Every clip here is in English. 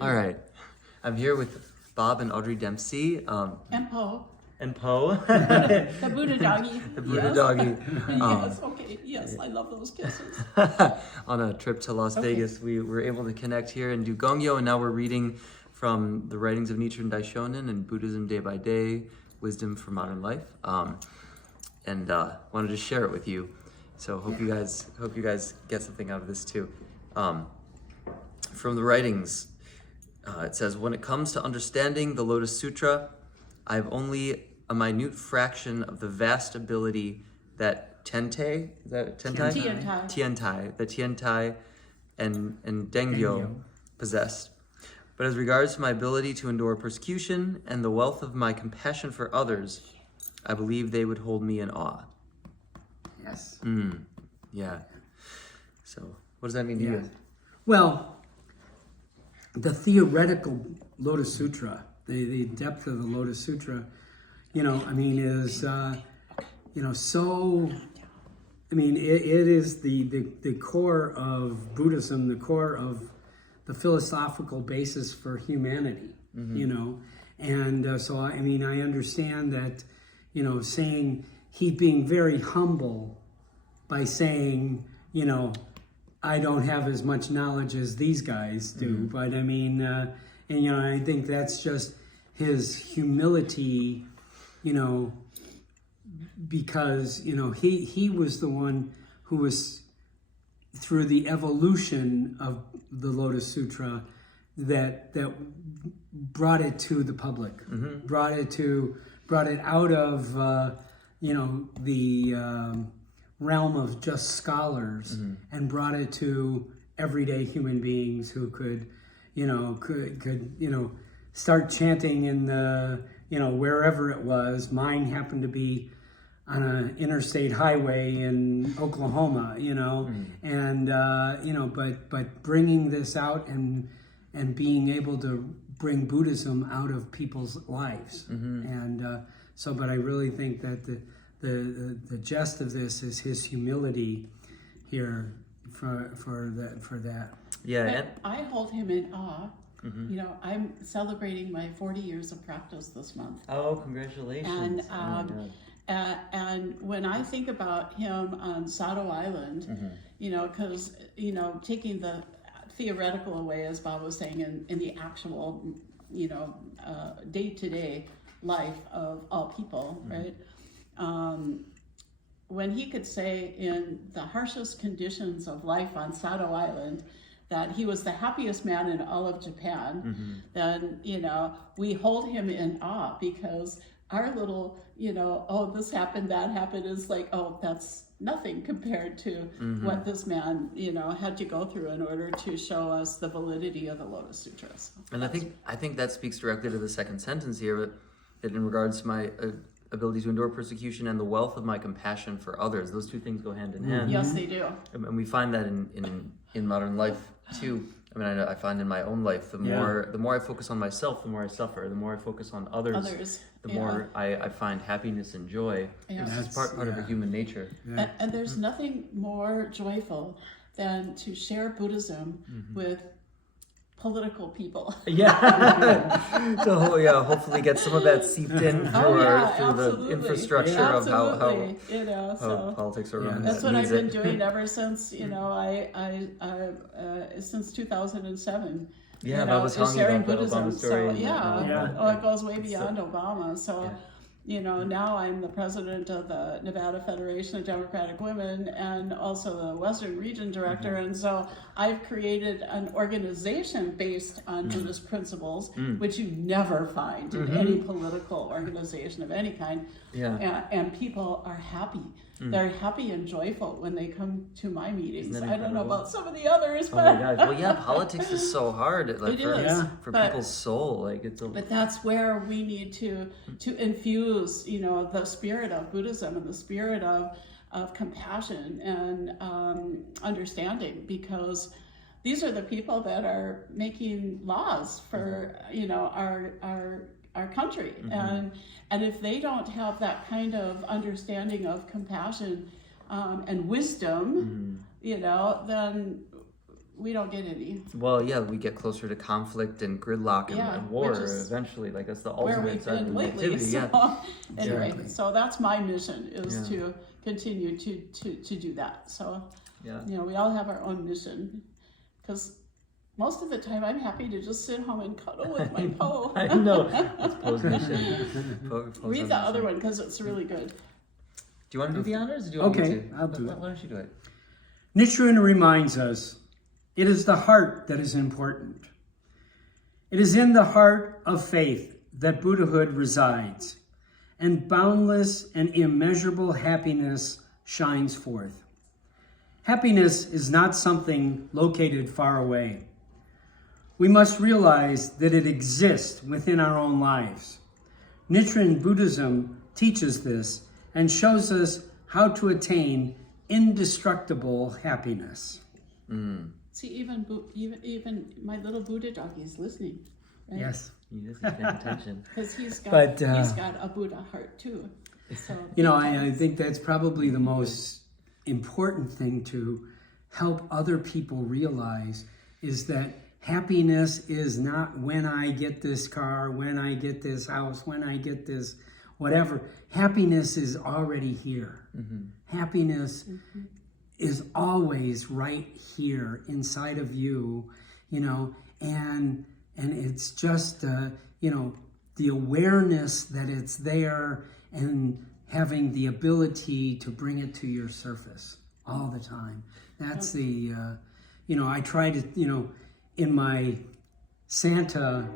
All right. I'm here with Bob and Audrey Dempsey. And Poe. And Poe. The Buddha doggy. The Buddha Yes. doggy. Yes, okay. Yes, I love those kisses. On a trip to Las Vegas, we were able to connect here and do Gongyo, and now we're reading from the writings of Nichiren Daishonin and Buddhism Day by Day, Wisdom for Modern Life. And wanted to share it with you. So hope you guys get something out of this too. From the writings, it says, when it comes to understanding the Lotus Sutra, I have only a minute fraction of the vast ability that Tiantai and Dengyo possessed. But as regards to my ability to endure persecution and the wealth of my compassion for others, I believe they would hold me in awe. Yes. Yeah. So, what does that mean to you? Well, the theoretical Lotus Sutra, the depth of the Lotus Sutra, is, so, it is the core of Buddhism, the core of the philosophical basis for humanity, And so, I understand that, saying, he being very humble by saying, I don't have as much knowledge as these guys do, but I think that's just his humility, because, he was the one who was, through the evolution of the Lotus Sutra, that brought it to the public, brought it out of, the realm of just scholars and brought it to everyday human beings who could start chanting in the, wherever it was. Mine happened to be on an interstate highway in Oklahoma, but bringing this out and being able to bring Buddhism out of people's lives. But I really think that the gist of this is his humility here for that. Yeah. I hold him in awe. I'm celebrating my 40 years of practice this month. Oh, congratulations. And when I think about him on Sado Island, because, taking the theoretical away, as Bob was saying, in the actual, day-to-day life of all people, right? When he could say in the harshest conditions of life on Sado Island that he was the happiest man in all of Japan, then, we hold him in awe, because our little, oh, this happened, that happened, is like, oh, that's nothing compared to what this man, had to go through in order to show us the validity of the Lotus Sutras. And I think that speaks directly to the second sentence here, that in regards to my ability to endure persecution and the wealth of my compassion for others, those two things go hand in hand. Yes, they do. And we find that in modern life too. I find in my own life, the more I focus on myself, the more I suffer. The more I focus on others, the more I find happiness and joy. Yeah. It's part of a human nature. Yeah. And there's nothing more joyful than to share Buddhism with political people. Yeah. So hopefully get some of that seeped in through the infrastructure of how politics are run. That's what I've been doing ever since, since 2007. Yeah, Bob was telling me about the Obama story. So, it goes way beyond Obama. So, now I'm the president of the Nevada Federation of Democratic Women and also the Western Region Director. And so I've created an organization based on Buddhist principles, which you never find in any political organization of any kind. Yeah. And people are happy. They're happy and joyful when they come to my meetings. I don't know about some of the others, but... Oh my gosh. Well, yeah, politics is so hard for people's soul. But that's where we need to infuse, the spirit of Buddhism and the spirit of compassion and understanding, because these are the people that are making laws for, our country. And if they don't have that kind of understanding of compassion and wisdom, then we don't get any. Well, yeah, we get closer to conflict and gridlock and, Yeah, and war which is eventually. Like that's the Where ultimate we've side been of lately. negativity. So Yeah. anyway, Exactly. so that's my mission, is Yeah. to continue to do that. So, Yeah. we all have our own mission, because most of the time I'm happy to just sit home and cuddle with my Poe. I know. That's Poe's mission. Poe's Read the mission. other one because it's really good. Do you want to do the honors? Or do you want Okay, me to? I'll do it. Why don't you do it? Nichiren reminds us, it is the heart that is important. It is in the heart of faith that Buddhahood resides, and boundless and immeasurable happiness shines forth. Happiness is not something located far away. We must realize that it exists within our own lives. Nichiren Buddhism teaches this and shows us how to attain indestructible happiness. See, even my little Buddha doggy is listening, right? Yes. Yes, he's paying attention. Because he's got But, he's got a Buddha heart too. So I think that's probably the most important thing to help other people realize, is that happiness is not when I get this car, when I get this house, when I get this whatever. Happiness is already here. Happiness is always right here inside of you, and it's just, the awareness that it's there and having the ability to bring it to your surface all the time. That's the, I try to, in my Santa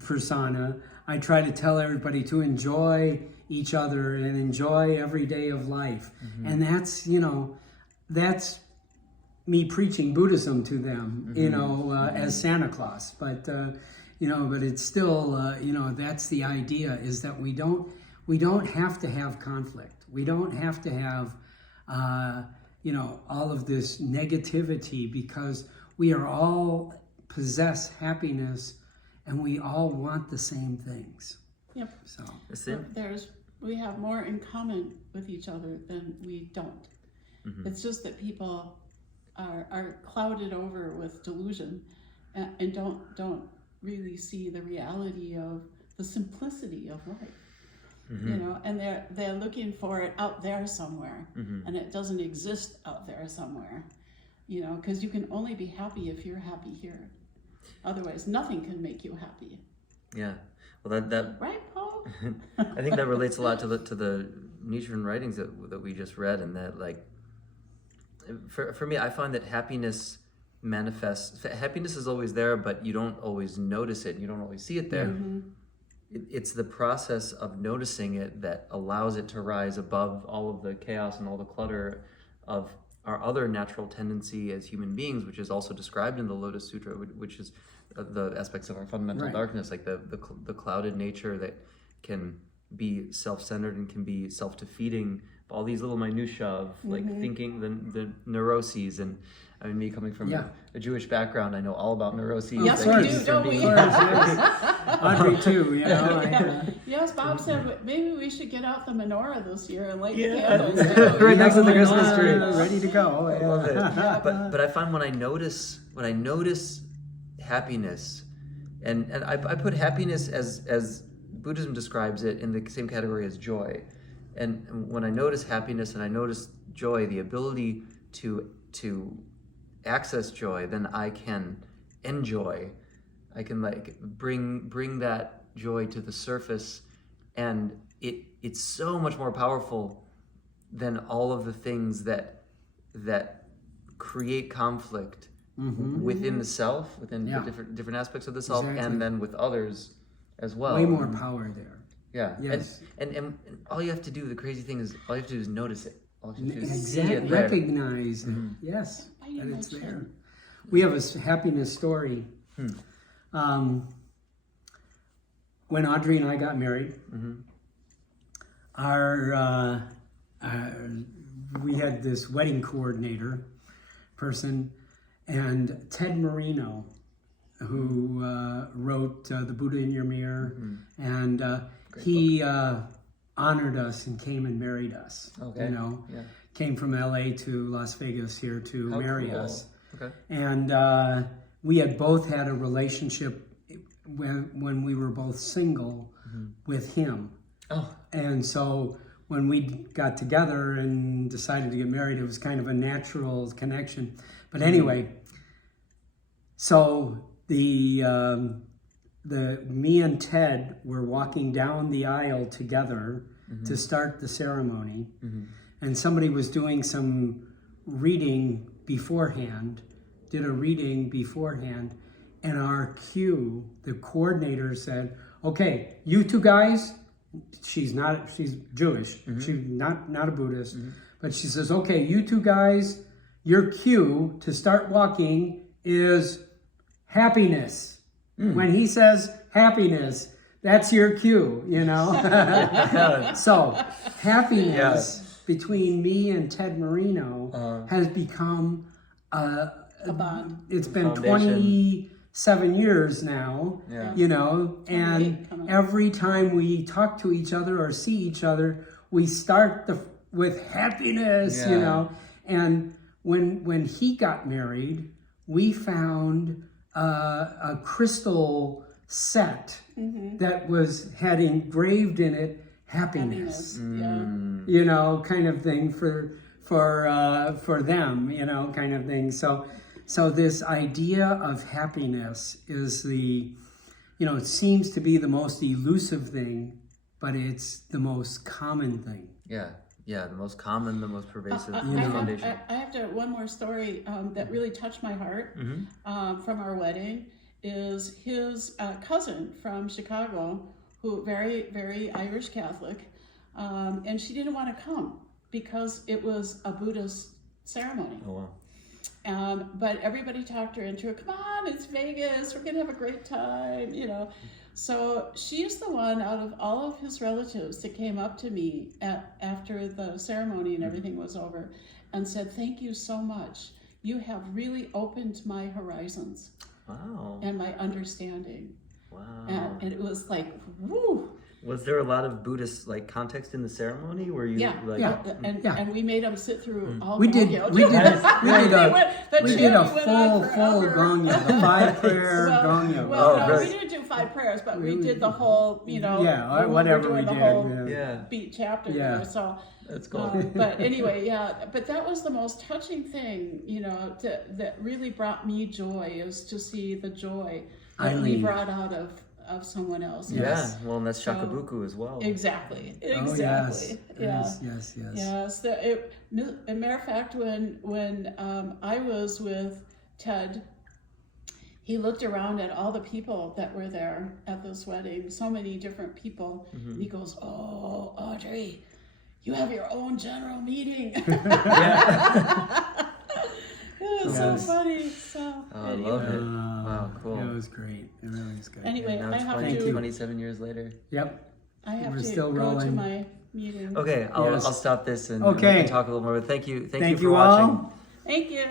persona, I try to tell everybody to enjoy each other and enjoy every day of life. And that's, that's me preaching Buddhism to them, as Santa Claus. But, but it's still, that's the idea, is that we don't have to have conflict. We don't have to have, all of this negativity, because we are all possess happiness and we all want the same things. Yep. So That's it. We have more in common with each other than we don't. It's just that people are clouded over with delusion and don't really see the reality of the simplicity of life. And they're looking for it out there somewhere, and it doesn't exist out there somewhere. Because you can only be happy if you're happy here. Otherwise, nothing can make you happy. Yeah. Well, that Right, Paul? I think that relates a lot to the Nichiren writings that we just read, and that, like, for me, I find that happiness manifests. Happiness is always there, but you don't always notice it. You don't always see it there. It's the process of noticing it that allows it to rise above all of the chaos and all the clutter of our other natural tendency as human beings, which is also described in the Lotus Sutra, which is the aspects of our fundamental darkness, like the clouded nature that can be self-centered and can be self-defeating. All these little minutiae of like thinking, the neuroses, and I mean, me coming from a Jewish background, I know all about neuroses. Yes, Of we course. do, don't we? Audrey too, Yes, Bob said maybe we should get out the menorah this year and light the Yeah. candles too. Right next to the Christmas tree. Ready to go. I love it. But I find when I notice happiness, and I put happiness as Buddhism describes it in the same category as joy. And when I notice happiness and I notice joy, the ability to access joy, then I can enjoy. I can like bring that joy to the surface, and it's so much more powerful than all of the things that create conflict within the self, within the different aspects of the self, and then with others as well. Way more power there. Yeah. Yes. And all you have to do, the crazy thing is, all you have to do is notice it. All you have to do is see Exactly. it there. Recognize it. Yes, I that it's imagine. there. We have a happiness story. When Audrey and I got married, we had this wedding coordinator person, and Ted Marino, who wrote The Buddha in Your Mirror, and he honored us and came and married us. Okay. Came from LA to Las Vegas here to marry cool. us. Okay. And we had both had a relationship when we were both single with him. Oh. And so when we got together and decided to get married, it was kind of a natural connection. But anyway, so me and Ted were walking down the aisle together to start the ceremony, and somebody was doing some reading beforehand, and our cue, the coordinator said, "Okay, you two guys." She's Jewish. She's not a Buddhist, but she says, "Okay, you two guys, your cue to start walking is happiness." When he says happiness, that's your cue, you know. So happiness between me and Ted Marino has become a bond. It's been Foundation. 27 years now, you know, and every time we talk to each other or see each other, we start with happiness, you know. And when he got married, we found a crystal set that had engraved in it happiness. You know, kind of thing for them, you know, kind of thing. So this idea of happiness is it seems to be the most elusive thing, but it's the most common thing. Yeah, the most common, the most pervasive I have one more story that really touched my heart from our wedding. Is his cousin from Chicago, who very, very Irish Catholic, and she didn't want to come because it was a Buddhist ceremony. Oh, wow. But everybody talked her into it. Come on, it's Vegas. We're going to have a great time, you know. So she's the one out of all of his relatives that came up to me after the ceremony and everything was over and said, "Thank you so much. You have really opened my horizons." Wow. And my understanding. Wow. And it was like, woo. Was there a lot of Buddhist context in the ceremony? Were you And we made them sit through all We did Gongyo. we did a full full Gongyo, the 5 prayer Gongyo. Well, really? we didn't do 5 prayers, but we did the whole, you know, whatever we the did. whole beat chapter there. So that's cool. but anyway, but that was the most touching thing, you know, that really brought me joy, is to see the joy that we brought out of someone else. Yeah, well, and that's Shakabuku as well. Exactly. Oh, yes. Yes. Yes. As a matter of fact, when I was with Ted, he looked around at all the people that were there at this wedding, so many different people. And he goes, "Oh, Audrey, you have your own general meeting." It was so funny. So I love it. Wow, cool. It was great. It really was good. Anyway, now I have 27 years later. Yep. I have We're to still go rolling. to my meeting. Okay, I'll stop this and we can talk a little more. Thank you for you watching. all. Thank you.